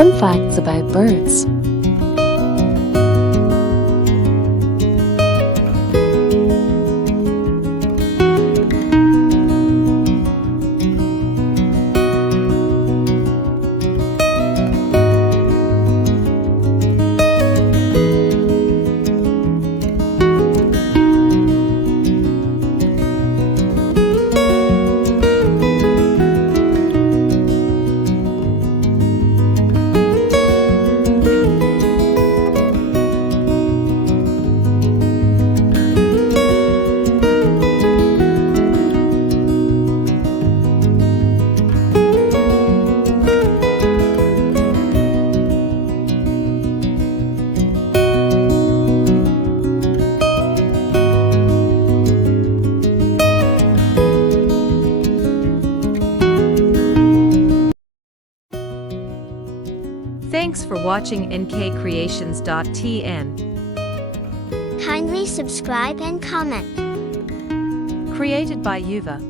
Fun facts about birds. Thanks for watching nkcreations.tn. Kindly subscribe and comment. Created by Yuva.